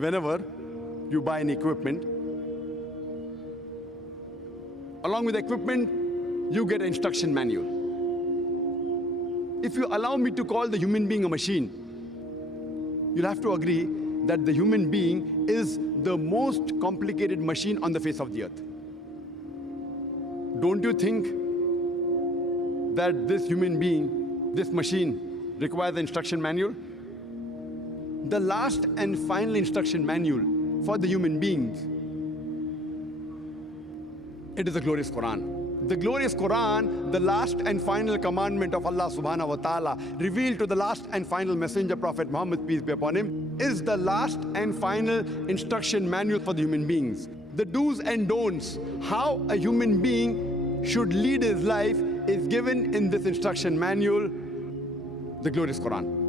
whenever you buy an equipment, along with the equipment, you get an instruction manual. If you allow me to call the human being a machine, you'll have to agree that the human being is the most complicated machine on the face of the earth. Don't you think that this human being, this machine, requires an instruction manual? The last and final instruction manual for the human beings, it is the glorious Quran. The glorious Quran, the last and final commandment of Allah subhanahu wa ta'ala, revealed to the last and final messenger, Prophet Muhammad, peace be upon him, is the last and final instruction manual for the human beings. The do's and don'ts, how a human being should lead his life, is given in this instruction manual, the glorious Quran.